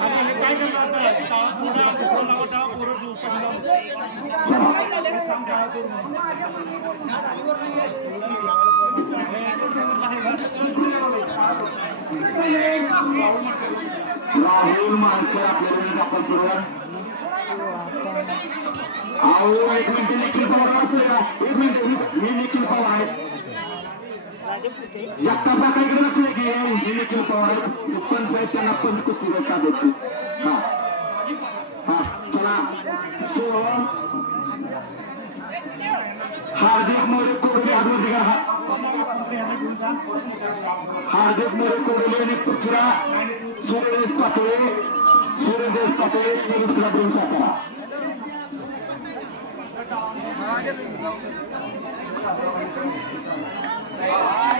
आता हे काय करणार आता? टाळा थोडा दुसरा लावा टाळा पोरं देऊ. कशी लावू? हे सांग टाळा करू नये. राहुल मानकर आपल्याकडे दाखल करून अहो एक मिनिट निखिल पवार वाचले का एक मिनिट मी निखिल पवार आहे जगतापा काय करत नसले की हे निखिल पवार पंच आहेत त्यांना पंच कुस्ती करता देते हा हा चला सोहम हार्दिक मोरे कोहली आठवते का हा हार्दिक मोरे कोहली आणि पृथ्वीराज सूर्यदेश पाटोळे सूर्यदेश पाटोळे निरुद्र देऊ सातारा अक्षय Yeah.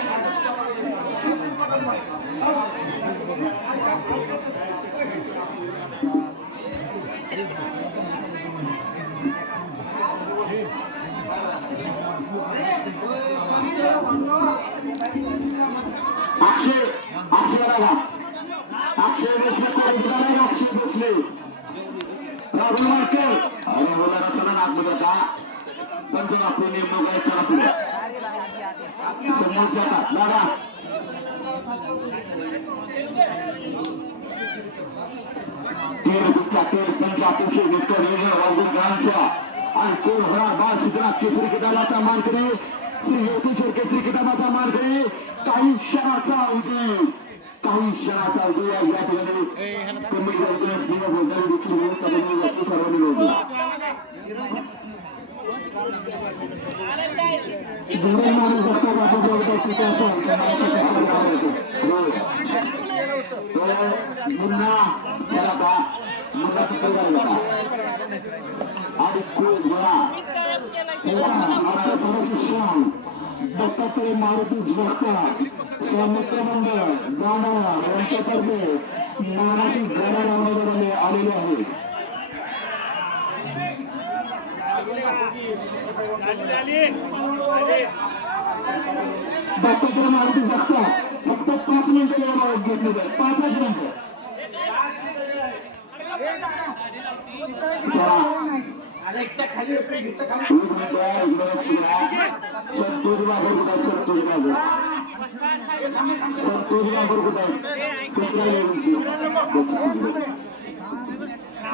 समोरच्या हातात दादा तेर दुसऱ्या तेर पंच अतिशय विक्टर राहुल गांच्या आणि कोण होणार बाल सुद्धा केसरी किताबाचा मानकरी श्री योगेश्वर केसरी किताबाचा मानकरी काही क्षणाचा उदय काही क्षणाचा उदय आहे या ठिकाणी कमिटी अध्यक्ष निवा बोलताना देखील व्यवस्थापन याची सर्वांनी नोंदली धोरण माणूस बघता बाबू बघता तिथे असं माणसं सत्कार करायचं मुन्ना त्याला का मुन्ना तिथे होता आणि खूप गोळा महाराष्ट्राची शान दत्तात्रय मारुती जगताप सौमित्र मंडळ गाणं यांच्यातर्फे मानाची गणा नावाजवळ आलेले आहे दत्तात्रय मारुती जगताप फक्त पाच मिनिटं यायला घेतली जाईल. पाचच मिनिटं. संतोष बाबर कुठे?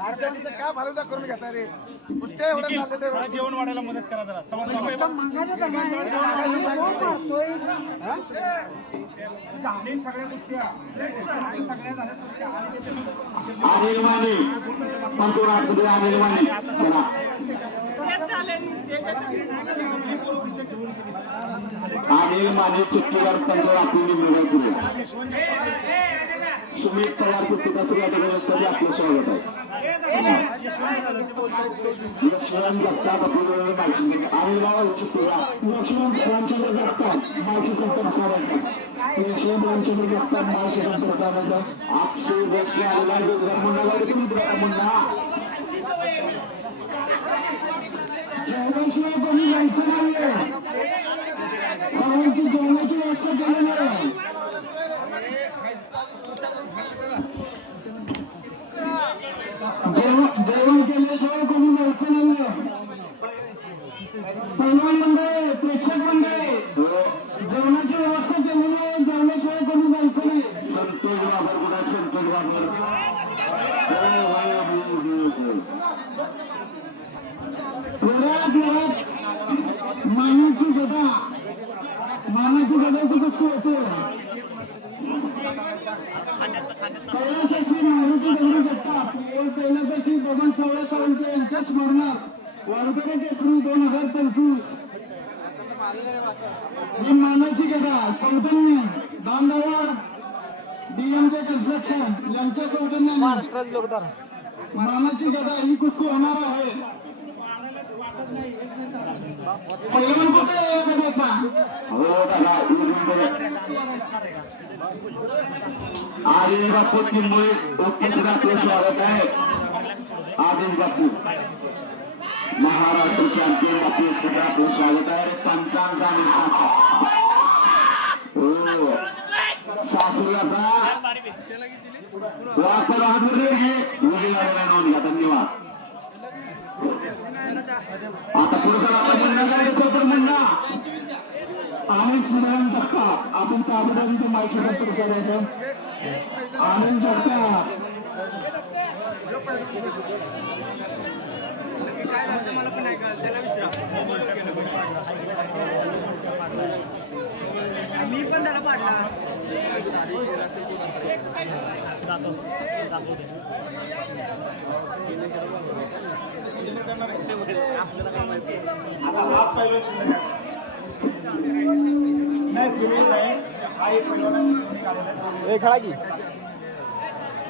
कुठे फालुदा करून घेता रे एवढं चाललं ते मला जेवण वाढायला मदत करा जरा सगळ्या सगळ्या झाल्या अनिल माने चित्तीवर पंतोरा आपली निवडून केली सुमित पवार पुस्तका सुरू तरी आपलं स्वागत आहे. लक्ष्मण जगताप आपल्याला माहिती अनिल बाबा चित्तीला लक्ष्मण रामचंद्र जगताप माहिती संत साधायचा लक्ष्मण रामचंद्र जगताप माहिती साधायचा व्यक्ती आलेला तुम्ही जेवणाशिवाय कोणी जायचं नाहीये. जेवणाची व्यवस्था केलेली आहे. जेवण केल्याशिवाय कोणी जायचं नाहीये. पैलवान मंडळी प्रेक्षक मंडळी जेवणाची व्यवस्था केलेली आहे जेवणाशिवाय कोणी जायचं नाही. संतोष बाबर कुठे संतोष बाबर. थोड्याच वेळात मानाची गदा. मानाची गदाची गोष्ट होते कैलासाची मारुती दगडी जगताप व कैलासाची बबन सवळा सावंत यांच्या स्मरणात वारकरी केसरी दोन हजार पंचवीस. ही मानाची गदा सौजन्य दामदावाड डीएमके कन्स्ट्रक्शन यांच्या लोकदार. मानाची गदा ही कुस्ती होणार आहे. पहिलवान कुठे आहे? हो दादा आदेश बापू आपलं स्वागत आहे. आदेश बापू. महाराष्ट्र चॅम्पियन बापू उपस्थित हो. स्वागत आहे पंचांचा हो. सासूयाचा वापर नोंद घ्या धन्यवाद. आता पुढे चला आता काय घेतो आनंद श्रीराम आपण ताबडतोब माहिती संपर्क साधायचं आनंद जगताप मी पण त्याला पाडला. आता हा शिल्लक नाही पिवळी नाही हा एक पहिला काढलेला आहे. खळा की.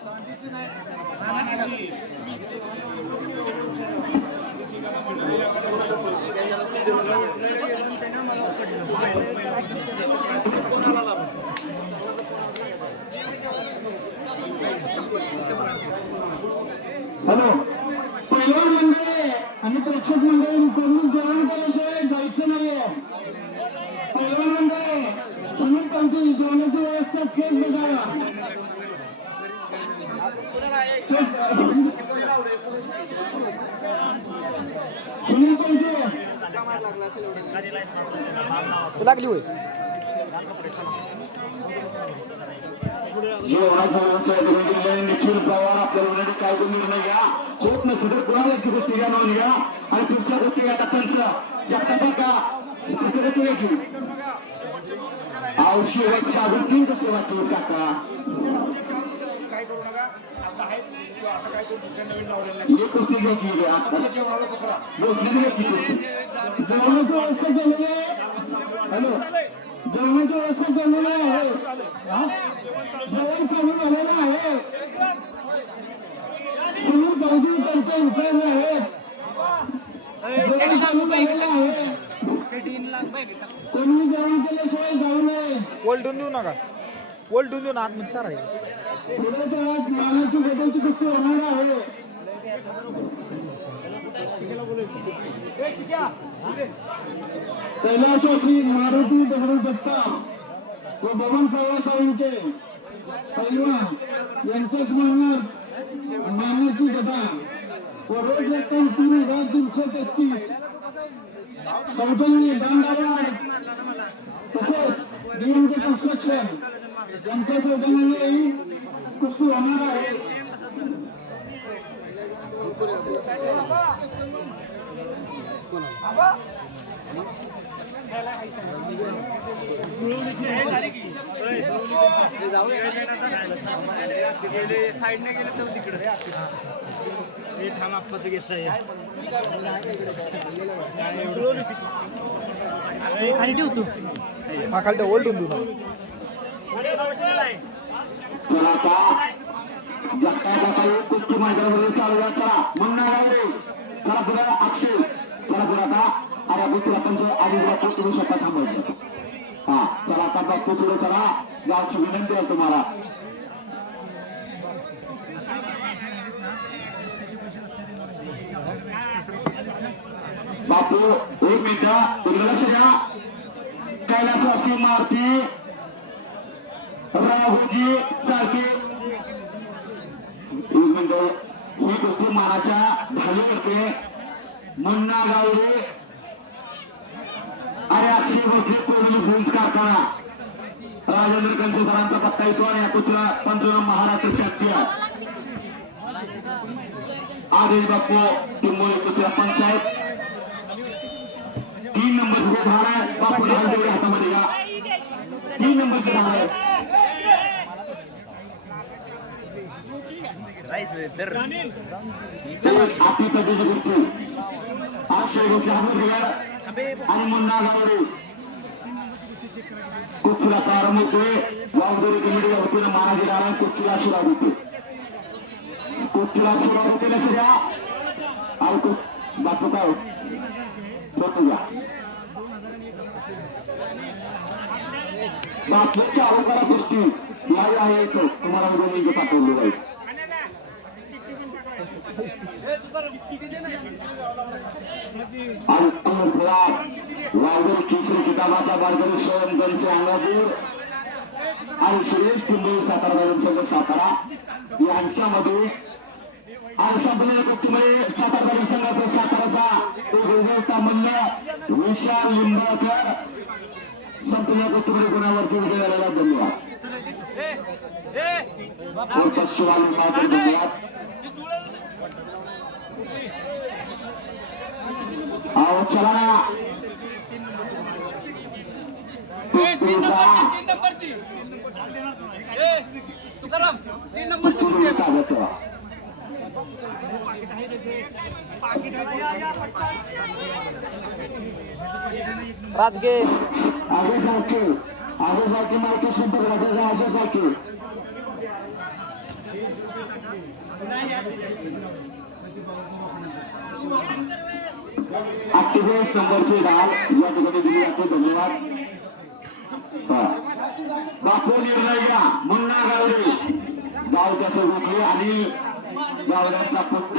ते दोघा पैलवानाचं नाव सांगा हॅलो पैलवान मंडळी आणि प्रेक्षक मंडळी कोणी जेवण केल्याशिवाय जायचं नाहीये पैलवान मंडळी तुम्ही कोणती जेवणाची व्यवस्था चेक बघावा तुम्ही कोणते लागली होय. निखिल पवार आपल्याला काय तो निर्णय घ्या. होत नसेल तर कुणाला ती गोष्टी घ्या नोंद घ्या. आणि तुमच्या गोष्टी घ्या. टाकांचा जास्त का तुमच्या गोष्टी घ्यायची तीन गोष्टी वाटतो काका काय करू नका. आता आहे आता काय करू दुसऱ्या नवीन लावलेलं नाही. जेवणाची व्यवस्था केलेली आहे. हॅलो. जेवणाची व्यवस्था केलेली आहे. हा? जेवण चालू झालेलं आहे. सुनील गावजी त्यांच्या विचार आहेत जेवण चालू झालेलं आहे. कोणी जेवण केल्याशिवाय जाऊ नये. ओलटून देऊ नका. ओलटून देऊ ना आतमध्ये सारा आहे. आहे कैलासवासी मारुती दगडू दत्ता व बबन सावळा साळुंके पैलवान यांच्या स्मरणात मानाची कथा व रोज रक्कम तीन हजार तीनशे तेहतीस सौजन्य दानदार तसेच डीएमके कन्स्ट्रक्शन यांच्या सौजन्याने कुस्ती होणार आहे. साईडने गेले तर तिकडे हे ठाम आपलं घेत खाली ठेवतो हा खाली ओलटून देऊ कुस्ती मैदानामध्ये चालू आहे चला. म्हणणार पुढे अक्षय. चला पुढे आता. अरे बापू आधी बापू तुम्ही स्वतः थांबायचं हा चला आता बापू पुढे चला. गावची विनंती आहे तुम्हाला. बापू एक मिनिट. तुम्ही लक्ष द्या. कैलासवासी मारती. राहुजी सारखे. एक ही गोष्टी मानाच्या झाली करते मुन्ना गावडे. अरे अक्षय गोष्टी कोविड गुंज कारखाना. राजेंद्र कंचे सरांचा पत्ता येतो आणि या कुत्रा पंचनाम महाराष्ट्र चॅम्पियन आदेश बापू टिंबोली कुत्रा पंचायत. तीन नंबर धार बापू हातामध्ये या तीन नंबर धार आपली पद्धती गोष्टी आज शेवटच्या हातात आणि मुन्ना गावडे. कुस्तीला प्रारंभ होतोय? वावदरी कमिटीच्या वतीनं महाराज नारायण कुस्तीला सुरुवात होते कुस्तीला सुरुवात होते लक्ष द्या. आणि बापू काय हो? बघू द्या बापूच्या अवकारा कुस्ती याही आहे तुम्हाला उद्या लिंक पाठवलं जाईल आणि तुमचा वावदरी केसरी किताबाचा बारगरी सोनगंज अंगापूर आणि सुरेश पिंबळी सातारा सातारा. यांच्यामध्ये आणि संपलेल्या कुस्तीमध्ये सातारा संघाचा साताराचा तो गुजरातचा मल्ल विशाल लिंबाळकर. संपलेल्या कुस्तीमध्ये गुणावरती विजय झालेला धन्यवाद. पश्चिम लिंबाळकर धन्यवाद. आओ चला. राजगे आगे सारखे आगे सारखे मालकी संपर्क राजगे. अठ्ठेचाळीस नंबरचे डाल या ठिकाणी दिली जाते धन्यवाद बापू निर्णय घ्या मुन्ना गावडे गाव त्याचं रोखले आणि गावड्याचा पुत्र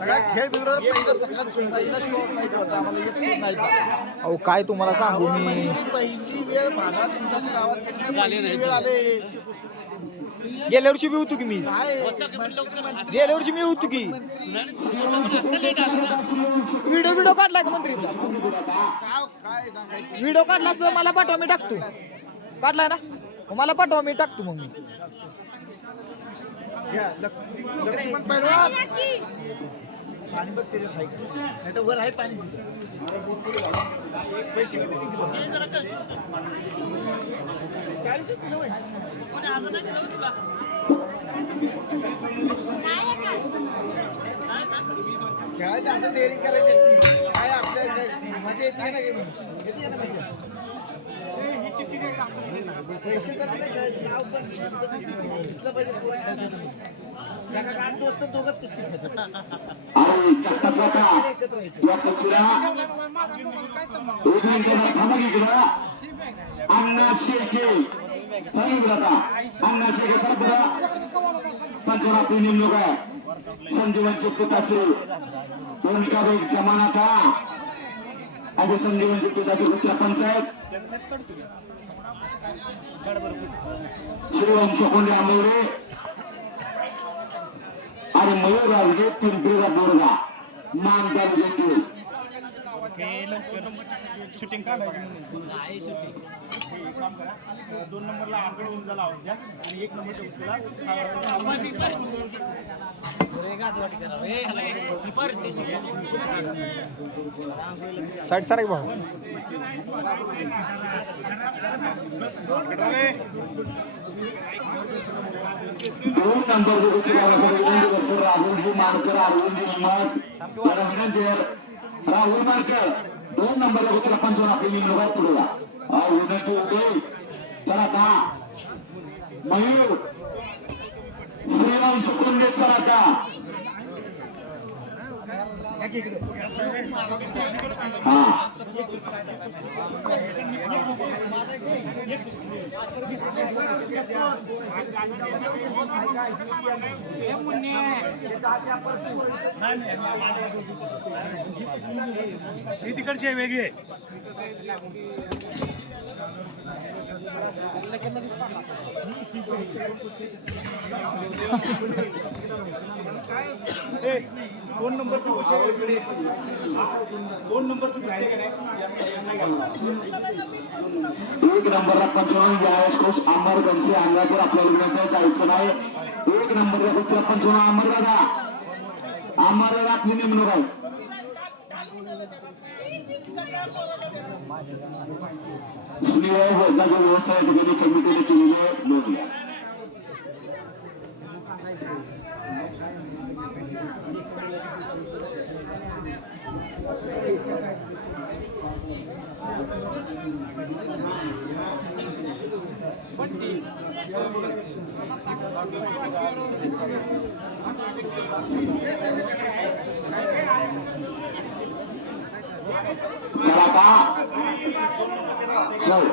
सगळा खेळ बिघडवर पहिलं सकाळ पहिला शो पाहिजे होता. आम्हाला येत नाही अहो काय तुम्हाला सांगू मी? पहिली वेळ भागात तुमच्या गावात गेली नाही, पहिली वेळ आले. गेल्या वर्षी मी होतो की मी? गेल्या वर्षी मी होतो की? व्हिडिओ व्हिडिओ काढलाय का मंत्रीचा? व्हिडिओ काढला असता तर मला पाठवा मी टाकतो. काढलाय ना? मग मला पाठवा मी टाकतो मग मी. लक्ष्मण पैलवान. पाणी बघ त्याच्यात आहे. नाही तर वर आहे पाणी. पैसे किती जिंकले? किलो खेळायचं असं तयारी करायची असती. काय आपल्या इकडे मजा येते ना नाही? येते का नाही पैसे जर नाव पण पाहिजे. अण्णा शेळके सांगितलं आता अण्णा शेळके सर पंचनाथ आपली नेमणूक आहे संजीवन चुकत असेल दोन का एक जमाना का असे संजीवन चुकत असेल कुठल्या पंचायत श्रीवंश कोंडे आंबवडे आणि मयूर राजगे पिंपरीचा बोरगा मान काम करा दोन नंबरला आंबेड आणि एक साईड सारा भाऊ दोन नंबर जो कुस्ती विनंती करतो राहुलजी मानकर अरविंदजी हिमाज याला विनंती आहे राहुल मानकर दोन नंबरला कुस्तीला पंचावन्न आपली नेमणूक आहे पुढे हा विनंती होते चला का मयूर श्रीराम सुकुंडे चला का ही तिकडची आहे वेगळी. आहे दोन नंबरची गोष्ट आहे दोन नंबरची गोष्ट आहे एक नंबरला पंचवान व्यायास कोच अमर गणसे अंगापूर आपल्याला विनंती जायचं आहे. एक नंबरला कुठला पंचवान अमर दादा अमर आपली नेमणूक आहे. श्रीवाई भोजनाची व्यवस्था या ठिकाणी कमिटीने केलेली आहे नोंद घ्या. चला का चल दोन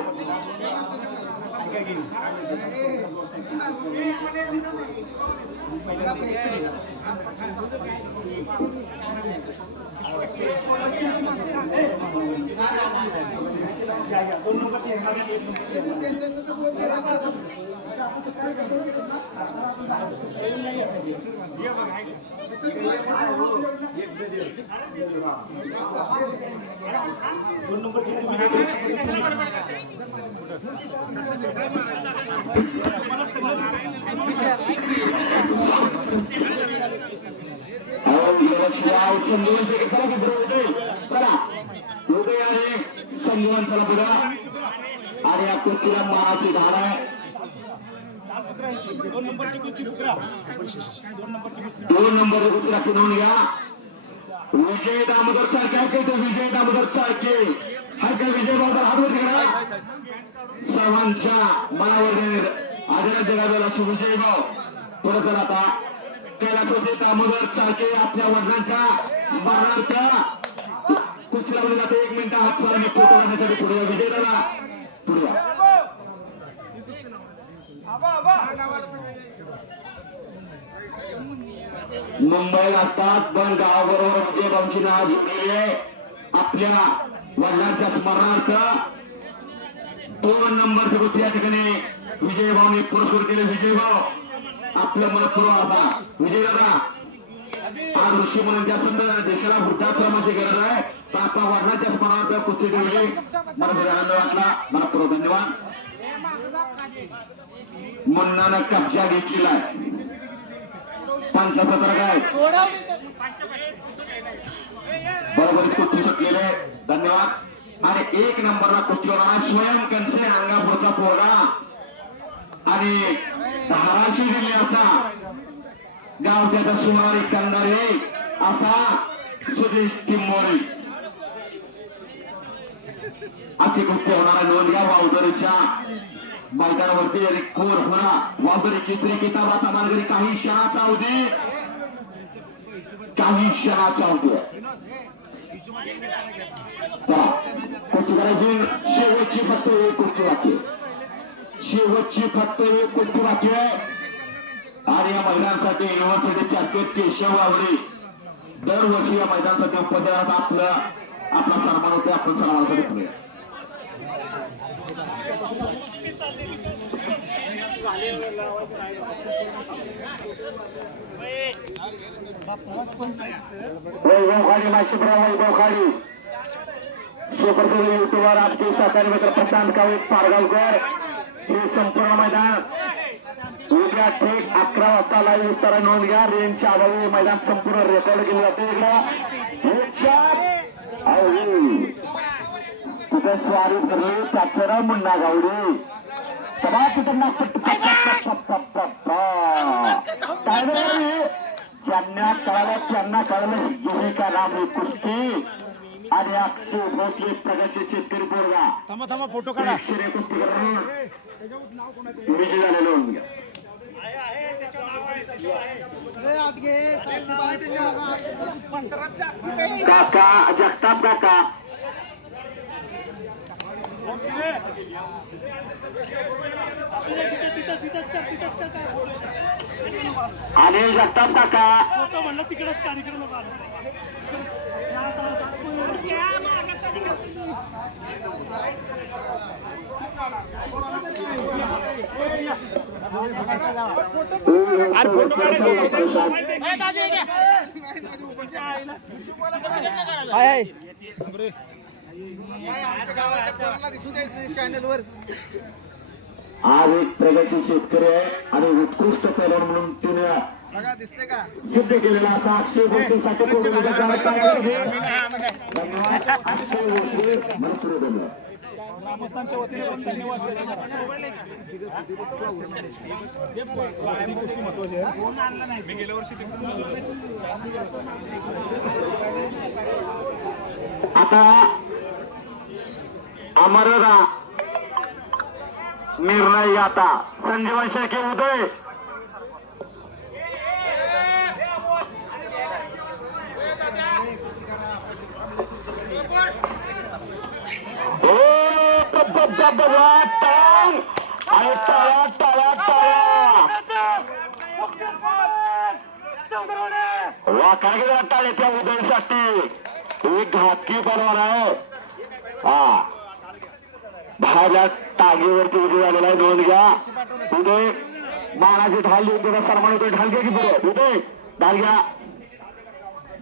नंबरची चला आणि या कुस्तीला मानाची धारा आहे. दोन नंबरची कुस्ती फुकरा दोन नंबरची कुस्ती दोन नंबर कुस्ती राखी नोंद घ्या विजय दामोदर चाळके आहे का विजय दामोदर चाळके हा का विजय बाबा हात तिकडे सर्वांच्या मनावर आदरात जगावेला असं विजय भाऊ. पुढे चला आता. कैलासवासी दामोदर चाळके आपल्या वडिलांच्या स्मरणार्थ कुस्ती लावली जाते. एक मिनिट हात सरांनी फोटो काढण्यासाठी पुढे विजय दादा पुढे मुंबई असतात पण गावाबरोबर विजयभाऊंची नाव जोडलेली आहे आपल्या वडिलांच्या स्मरणार्थ दोन नंबर कुस्ती या ठिकाणी विजय भाऊने पुरस्कृत केले. विजय भाऊ आपलं मनपूर्व आता विजय दादा आज ऋषी मुलांच्या संद देशाला वृद्धाश्रमाची गरज आहे. तर आपल्या वडिलांच्या स्मरणार्थ कुस्ती ठेवली मला बरं आनंद वाटला. मनपूर्व धन्यवाद. मुन्नानं कब्जा घेतलेला आहे पंचसत्र काय? बरोबर कुस्ती सुटलेले धन्यवाद. आणि एक नंबरला कुस्ती स्वयं कंसे अंगापूरचा पोरा आणि धाराशिव जिल्ह्याचा गावच्याचा सुमारी कंदारे असा सुदेश टिंबोरी अशी कुस्ती होणारा नोंदगाव वावदरीच्या. मैदानावरती आणि कोर होणा वावदरी केसरी किताबाचा मार्गरी काही क्षणाचा अवधी. काही क्षणाचा अवधी. कुस्ती करायची. शेवटची फक्त एक कुस्ती वाक्य. शेवटची फक्त एक कुस्ती वाक्य. आणि या महिलांसाठी युनिव्हर्सिटी चॅम्पियन केशव वावरे दरवर्षी या मैदानासाठी उपदरात आपलं आपला सन्मान होते आपण सन्मानासाठी पुढे या. वैभव खाडी सुप्रसिद्ध युट्यूबर आमचे सहकारी मित्र प्रशांत काळे पारगावकर. हे संपूर्ण मैदान. उद्या थेट अकरा वाजता लाईव्ह विस्तारा नोंद घ्या. रेंजच्या अभावी मैदान संपूर्ण रेकॉर्ड केलं जाते. इकडं तिथं स्वारी करणे साचरा मुन्ना गावडी सभा ज्यांना कळलं त्यांना कळलं गुहेका राम कुस्ती आणि अक्षय भोसले प्रगतीचे शेतकरी थांबा थांबा फोटो काढा विजय झालेलो काका जगताप काका. अनिल जगताप काका. फोटो म्हणलं तिकडेच का इकडे नको अरे फोटो हाय आज एक प्रगतशील शेतकरी आहे आणि उत्कृष्ट पैलवान म्हणून तिने सिद्ध केलेला असा अक्षय. धन्यवाद. अक्षय भोसले भरपूर धन्यवाद. ग्रामस्थांच्या वतीने पण धन्यवाद आता अमरदा. निर्णय आता. संजीवन शेळके उदय. ओ, ब- ब- वा, आणि काय टाळे त्या उदयसाठी. एक घातकी पलवान आहे हा. बाहेरल्या टागेवरती उभे झालेला आहे नोंद घ्या उदय मानाची ढाल देऊन त्याचा सन्मान होतोय. ढाल घ्या की पुढे. उदय ढाल घ्या.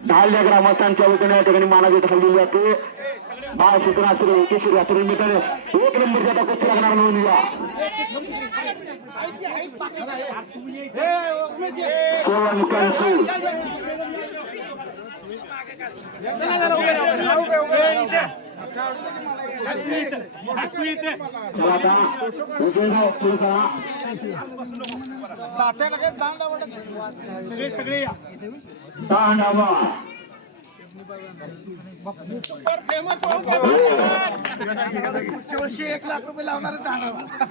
ढाल या ग्रामस्थांच्या वतीने या ठिकाणी मानाची ढाल दिली जाते. बाळ सूत्र असले यात्रे निमित्ताने एक नंबरच्या आता कुस्ती लागणार नोंद घ्या सोळा सगळे सगळे या तांडावा एक लाख रुपये लावणार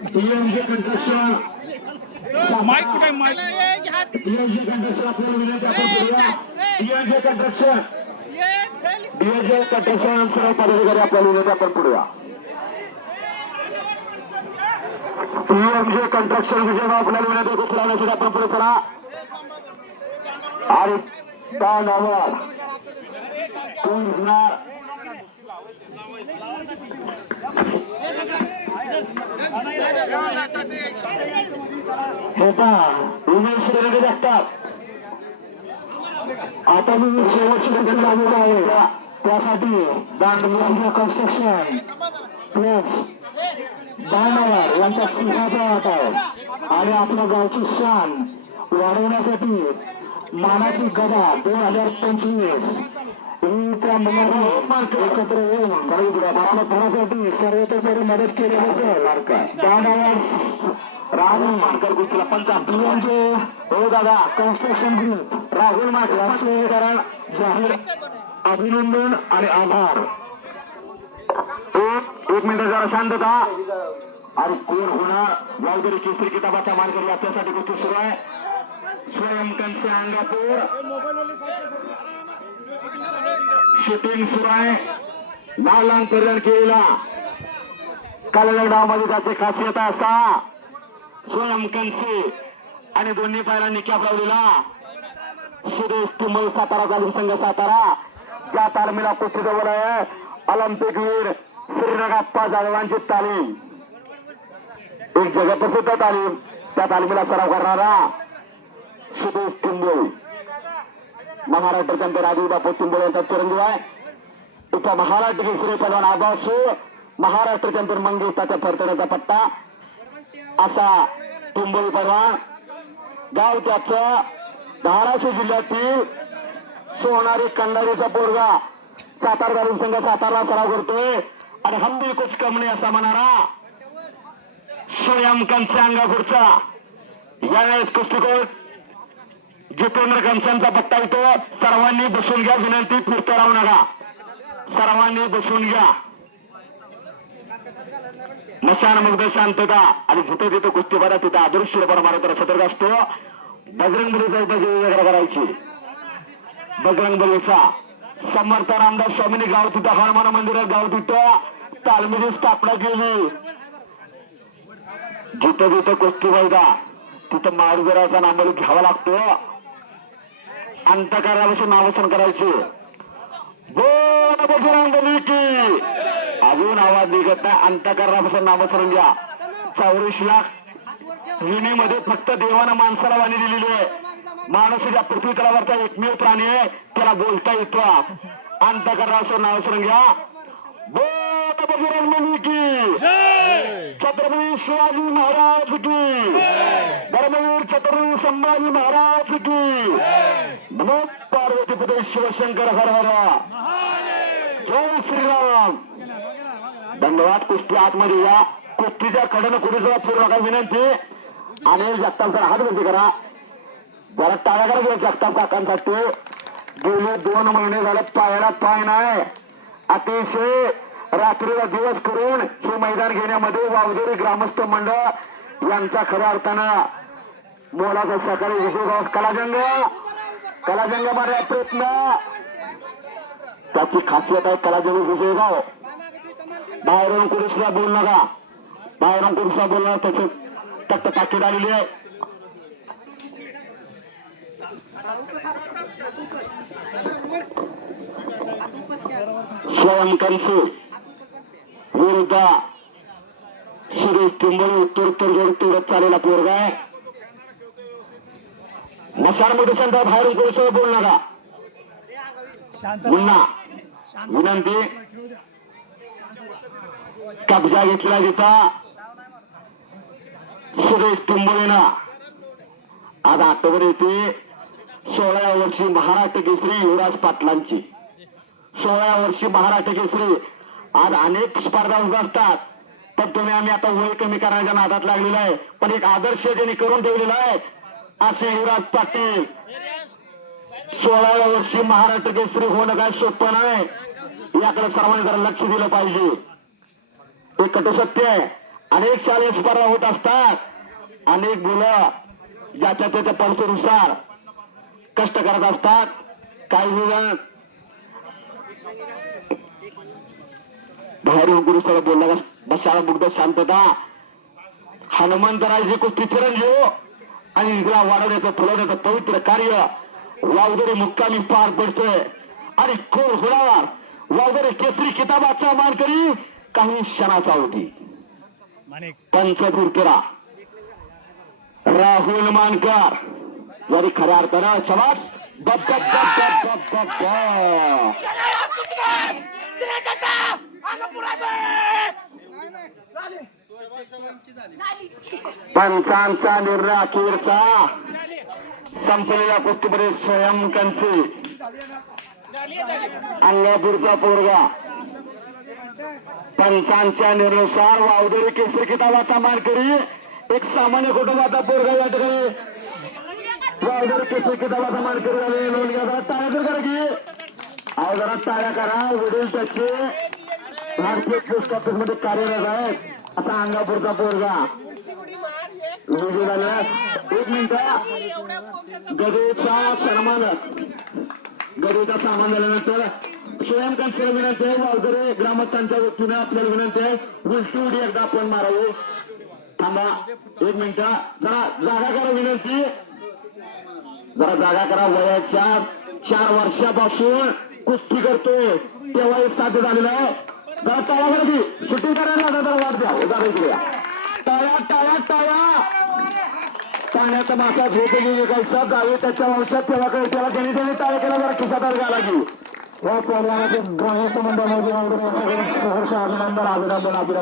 टीएमजे कंस्ट्रक्शन माईक कुठे माईक टीएमजे कंस्ट्रक्शन आपल्याला कंस्ट्रक्शन टीएमजे सर्व पदाधिकारी आपल्याला विनंती आपण पुढूया टीएमजे विजय आपण पुढे करा आणि तांडावर पूर्ण हे पहा उमेश रेड्डी असतात आता मी शेवटची घटना लावलेली आहे त्यासाठी दांडग्या कन्स्ट्रक्शन प्लस दांडावर यांचा सिंहाचा वाटा आहे. आणि आपल्या गावची शान वाढवण्यासाठी मानाची गदा दोन हजार पंचवीस. ही त्या मुलांनी एकत्र येऊन काही आपल्या घरासाठी सर्वतोपरी मदत केली केल्याबद्दल दांडावर राहुल मानकर गोष्टीला पंचायत म्हणजे हो दादा कन्स्ट्रक्शन ग्रुप राहुल मानकर. यांचे कारण जाहीर. अभिनंदन आणि आभार. एक मिनिट जरा शांतता आणि कोण होणार? गावकरी केसरी किताबाचा मानकरी याच्यासाठी गोष्टी सुरू आहे. स्वयं कंसे अंगापूर. शूटिंग सुरू आहे. लहान कल्याण केलेला कालगडामध्ये त्याची खासियत असा. सोनम कंसे आणि दोन्ही पायलांनी कॅप लावलेला. सुरेश तुंबई सातारा तालीम संघ सातारा. ज्या तालमीला कुस्ती जवळ आहे ऑलिम्पिक वीर श्रीरंगाप्पा जाधवांची तालीम. एक जगप्रसिद्ध तालीम त्या तालमीला सराव करणारा सुदेश तुंबोळ. महाराष्ट्र चंद्र राजीव बापू तुंबोळ यांचा चिरंजीव आहे. इथं महाराष्ट्र केसरी पदवान आभासू महाराष्ट्र चंद्र मंगेश त्याच्या फरतऱ्याचा पट्टा असा तुंबई परवान गाव त्याचं धाराशिव जिल्ह्यातील सोनारी कंडारीचा पोरगा सातारा तालुका संघ सातारा सराव करतोय. आणि हंबी कुछ कमणे असा म्हणणारा स्वयं कंसे अंगापूरचा. यावेळेस कुस्तीकोट जितेंद्र कंसांचा पत्ता येतो. सर्वांनी बसून घ्या विनंती फिरते राहू नका सर्वांनी बसून घ्या. मशान मुग्ध शांतता आणि जिथं जिथे कुस्ती बघा तिथं. आदर्श मारा तर सतर्क असतो. बजरंग बलीचा इथं वेगळा करायची. बजरंग बलीचा. समर्थ रामदास स्वामीने गाव तिथं हनुमान मंदिरात गाव तिथं तालमीची स्थापना केली. जिथं जिथं कुस्ती व्हायचा तिथं मारुजराचा नांबर घ्यावा लागतो. अंतकारापासून नावसन करायचे. बोल बजरंग बली की. अजून आवाज निघत नाही. अंतकरणापासून नामस्मरण घ्या. चौरीस लाख विणीमध्ये फक्त देवानं माणसाला वाणी दिलेली आहे. माणूस या पृथ्वी तलावरचा एकमेव प्राणी आहे त्याला बोलता येतो. अंतकरणापासून नामस्मरण घ्या. बोल बजरंग बली की. छत्रपती शिवाजी महाराज की. धर्मवीर छत्रपती संभाजी महाराज की. नमो पार्वती पदे शिवशंकर हर हर. जय श्रीराम. धन्यवाद कुस्ती आतमध्ये या. कुस्तीच्या कडनं कुठे सुद्धा पूर्ण विनंती. आणि जगताप हात विनंती करा. जरा टाळ्या करा घेऊ जगताप काकांसाठी. गेले दोन महिने झाले पायाला पाय नाही. अतिशय रात्रीला दिवस करून हे मैदान घेण्यामध्ये वावदेरी ग्रामस्थ मंडळ यांचा खऱ्या अर्थानं मोलाचा सकाळी विजय कलाजंग. कलाजंग मारण्या प्रयत्न. त्याची खासियत आहे कलाजंग विजयगाव बाहेरून कुरुसला बोल नका. बाहेरून कुरुसला बोलणं त्याची तक्त ताकीद आलेली आहे. स्वयंकरचे विरुद्ध सुरेश टिंबळे उत्तर उत्तर जोड तुडत चाललेला पोरगा आहे. मशानमध्ये संत बाहेरून कुरुसला बोल नका. पुन्हा विनंती. कब्जा घेतला घेता सुरेश तुंबळेनं आज आठवड येते. सोळा वर्षी महाराष्ट्र केसरी युवराज पाटलांची. सोळा वर्षी महाराष्ट्र केसरी. आज अनेक स्पर्धा उभ्या असतात. पण तुम्ही आम्ही आता वय कमी करण्याच्या नादात लागलेला आहे. पण एक आदर्श ज्यांनी करून ठेवलेला आहे असे युवराज पाटील. सोळाव्या वर्षी महाराष्ट्र केसरी होणं काय सोपं नाही. याकडे सर्वांनी जरा लक्ष दिलं पाहिजे. हे कटुसत्य आहे. अनेक शालेय स्पर्धा होत असतात. अनेक मुलं ज्याच्या त्याच्या परिस्थितीनुसार कष्ट करत असतात. काही मुलं बाहेर गुरु सर बोलला का बसायला मुग्ध शांतता. हनुमंतराजे कुस्ती चिरंजीव आणि इकडा वाढवण्याचं फुलवण्याचं पवित्र कार्य वावदरी मुक्कामी पार पडतोय. आणि खोल होणार. वावदरी केसरी किताबाचा मानकरी काही क्षणाचा होती पंचफुरकेरा राहुल मानकर. जरी खऱ्या अर्थानं शबास. पंचांचा निर्णय अखेरचा. संपलेल्या कुस्तीमध्ये स्वयंकंचे. अंगापूरचा पोरगा. पंचांच्या निरुसार वावदरी केसरी किताबाचा मानकरी एक सामान्य कुटुंबाचा पोरगा या ठिकाणी. वावदरी केसरी किताबाचा मानकरी झाले नोंद घ्या जरा. टाळ्या तर करा की. अहो जरा टाळ्या करा. वडील त्याचे भारतीय पोस्ट ऑफिसमध्ये कार्यरत आहेत. असा अंगापूरचा पोरगा. विजय झाल्यास एक मिनिट. गदेचा सन्मान. गदेचा सामान झाल्यानंतर स्वयंकांची विनंती आहे वावगरे ग्रामस्थांच्या वतीनं आपल्याला विनंती आहे उलटी उडी एकदा आपण मारावी. थांबा एक मिनिट. जरा जागा करा विनंती. जरा जागा करा. वयाच्या चार वर्षापासून कुस्ती करतोय. तेव्हा हे साध्य झालेलं आहे. जरा टाळ्या करा की शूटिंग करायला जरा वाट द्या. उदाहरण इकडे या. टाळ्या टाळ्या टाळ्या पाण्याचा मासा झोपली कैसा जावे त्याच्या वंशात तेव्हा काही त्याला त्याने त्याने टाळ्या केला जरा खिशात आला की या प्रमाणात ग्राह्य संबंधामध्ये सहर्ष अभिनंदन अभिनंदन अभिनंदन